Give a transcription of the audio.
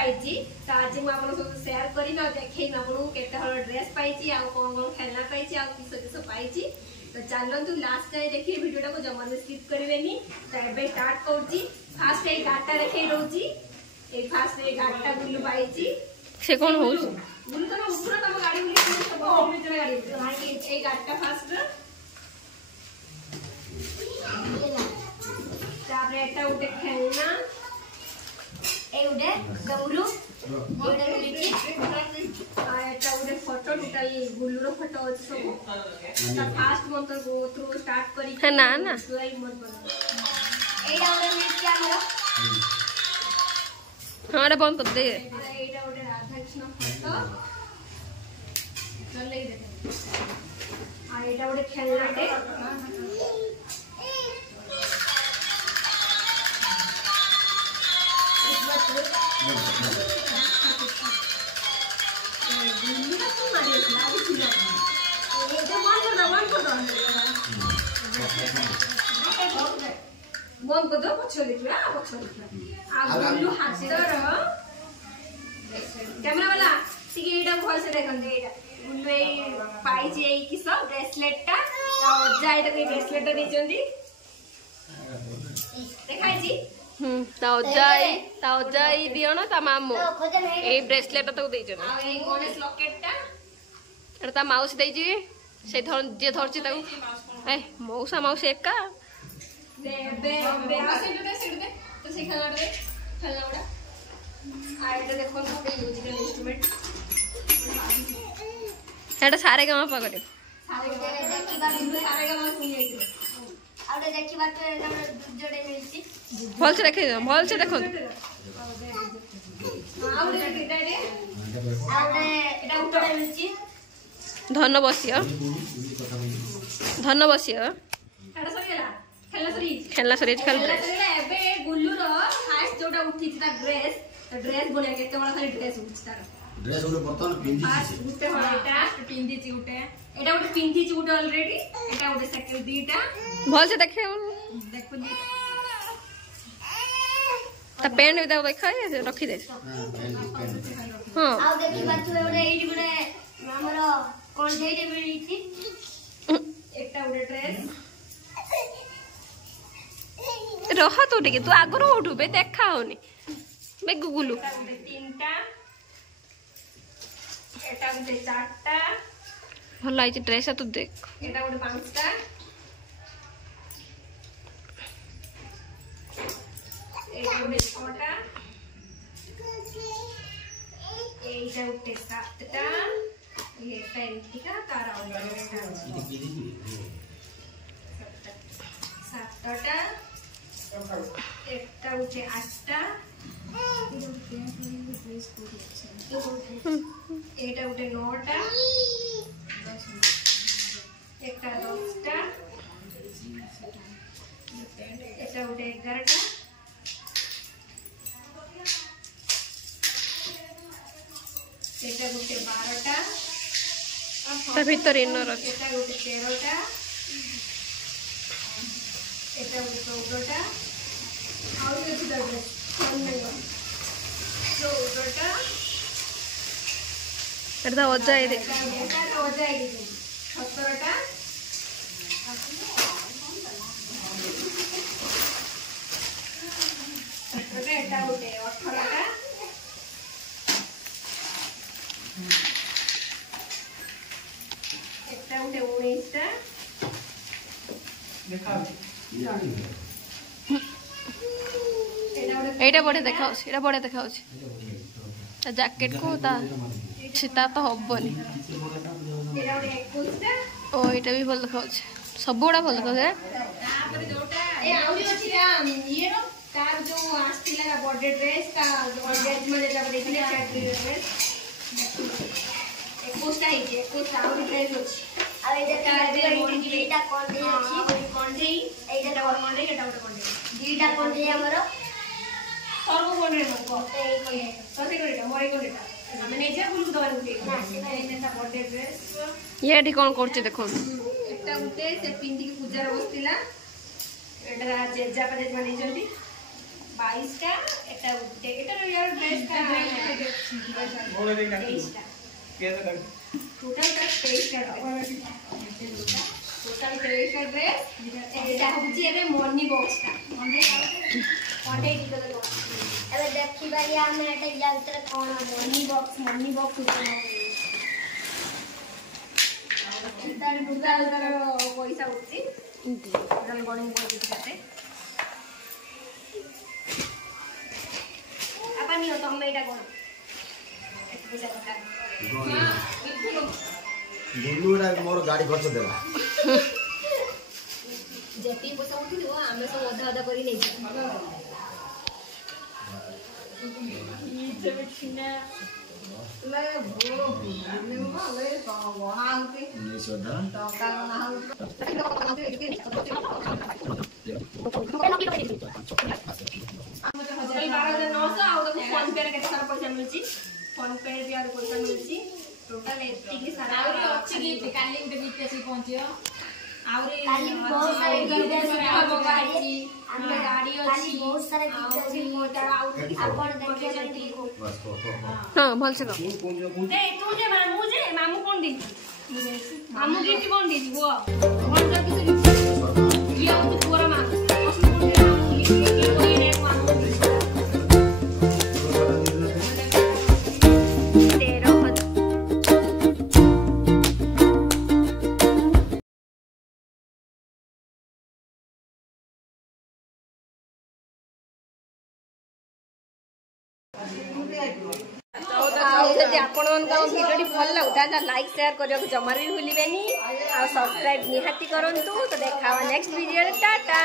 पाइची तो आज मु आपन सब शेयर करी न देखै न आपन केते हल ड्रेस पाइची आ कोन कोन खेलना पाइची आ किस किस पाइची तो चलतु लास्ट जाए देखिए वीडियो को जमा स्किप करेनि तो एबे स्टार्ट करछि फास्ट ए गाटा देखै रहउची ए फास्ट ए गाटा बुल्लू पाइची से कोन हो बुल्लू तो ऊपर तम गाड़ी बुल्ली सब ऊपर गाड़ी हां ए गाटा फास्ट तारे एटा उठे खेलना ए उठे गमरू उठे लिखी आ एटा उठे फोटो टोटल बुल्लू रो फोटो अछि सब ता fast month go through start करी है ना ना 12 मंथ बना एटा उठे लिखी आलो हां बंद कर दे एटा उठे राधा कृष्ण फोटो चल ले दे आ एटा उठे खेलना दे मन को दो पछो देखिया पछो देखिया आ बुल्लू हाथर कैमरा वाला ठीक एटा भल से देखन दे एटा बुल्लू ए पाई जे किस ब्रेसलेट ता जा एटा के ब्रेसलेट ता देचंदी देखाई जी ताई दियो ना ता मामू ए ब्रेसलेट तो देई जन आ ए गणेश लॉकेट ता एटा ता माउस देई जी से जे धरची ताऊ ए मौसा माउस एका दे आ से दे तो से खेलना उड़ा आ एटा देखो ना म्यूजिकल इंस्ट्रूमेंट एटा सारे गामा पा करे सारे देखिबा सारे गामा सुन जाई आउडे देखिबा तो जोडे मिलची भल से देखो आउडे किटाडे आउडे एटा उठडे मिलची धन बसियो एटा सरीला खेलना सरी खेल एबे गुल्लू रो फास्ट जोटा उठी ता ड्रेस बोले केते बड़ा खाली ड्रेस उठी तार ड्रेस उठे बर्तन पिंदी फास्ट उठे एटा पिंदी ची उठे एटा उठे पिंदी ची उठे ऑलरेडी एटा उठे सेकंड दीटा भल से देखे देखो दी ता पेन भी देखा रखी दे हां आ देखि बात एटा एडी बडे हमरो कोन देइटे मिलिची एकटा उठे ड्रेस रह तो टिके तू आगरो उठू बे देखा होनी बे गुगुलू तीनटा एटा उठे चारटा भल आइछ ड्रेस तू देख एटा उठे पांचटा एटा उठे छटा एटा उठे सातटा ये पेंटी का तारा सातटा एकटा उठे आठटा एटा उठे नौटा एकटा दसटा एटा उठे 11टा एटा उठे 12टा ता भीतर इनर अछि एटा उठे 13टा एटा उठे 14टा आउ केति दबे 14टा एटा वजाई दे एटा वजाई दे 17टा एटा उठे 18टा एटा उठे 19टा एटा बड़े देखाउछ ता जैकेट को ता छिता तो हबनी एटा उठे 21टा ओ एटा भी भल देखाउछ सब बड़ा भल देखाउछ तापर जोटा ए आउरी अछि ये रो कार जो आस्तिला बॉडी ड्रेस का ड्रेस में जेटा देखले ड्रेस 21टा है 21टा आउरी ड्रेस अछि आ एटा कार जे एटा कोंडे अछि कोंडे एटा कोंडे एटा कोंडे दीटा कोंडे हमरो सर्व कोंडे नको ए कोंडे ससे कोंडे मोरे कोंडे माने जे बुलु दवा उठे ना एटा बॉडी ड्रेस ये ठी कोन करछ देखो एकटा उठे से पिंडी की पूजा रे बसतिला एटा जेजा पर जेज माने जंती 22টা এটা এটা ইয়ার ড্রেসটা বলে দেই না 23টা কেন টোটাল 23টা টোটাল 23টা ড্রেস এটা হচ্ছে ଏବେ মর্নি বক্সটা মনে ଏବେ ଦେଖିବାନି ଆମେ ଏଟା ୟା ଭିତରେ କଣ ମର୍ନି ବକ୍ସ ଭିତରେ ତାର ଟୋଟାଲ ତାର ପଇସା ଉঠଛି ଟୋଟାଲ ଗଣି ପଇସା କେତେ আপা নিও তুমি এটা কোন এত পয়সা কথা গুল্লুরা মোর গাড়ি খরচ দেলা যেতি পয়সা উঠিলো ଆମେ ସବୁ ଅଧା ଅଧା କରି ନେଇଛୁ फोन पे भी यार पैसा मिलची टोटल एतिकी सारा अच्छी गिफ्ट काली गुटे गिफ्ट आसी पहुंचियो आउरी काली बहुत सारे गिफ्ट गाड़ी हमर गाड़ी अछि बहुत सारे गिफ्ट अछि मोटा आपण देखिए जल्दी हां भल से दे तू जे मामू कोन दी मामू गिफ्ट कोन दी वो कोन कर किसी ये तो पूरा मां उसने कोन दे मामू गिफ्ट कोई ने मामू ଯଦି ଆପଣଙ୍କ ଭିଡ଼ିଓଟି ଭଲ ଲାଗୁଥାଏ ତାହେଲେ ଲାଇକ୍ ସେୟାର କରିବାକୁ ଜମାରୁ ବି ଭୁଲିବେନି ଆଉ ସବସ୍କ୍ରାଇବ୍ ନିହାତି କରନ୍ତୁ ତ ଦେଖା ନେକ୍ସଟ ଭିଡ଼ିଓରେ ଟାଟା।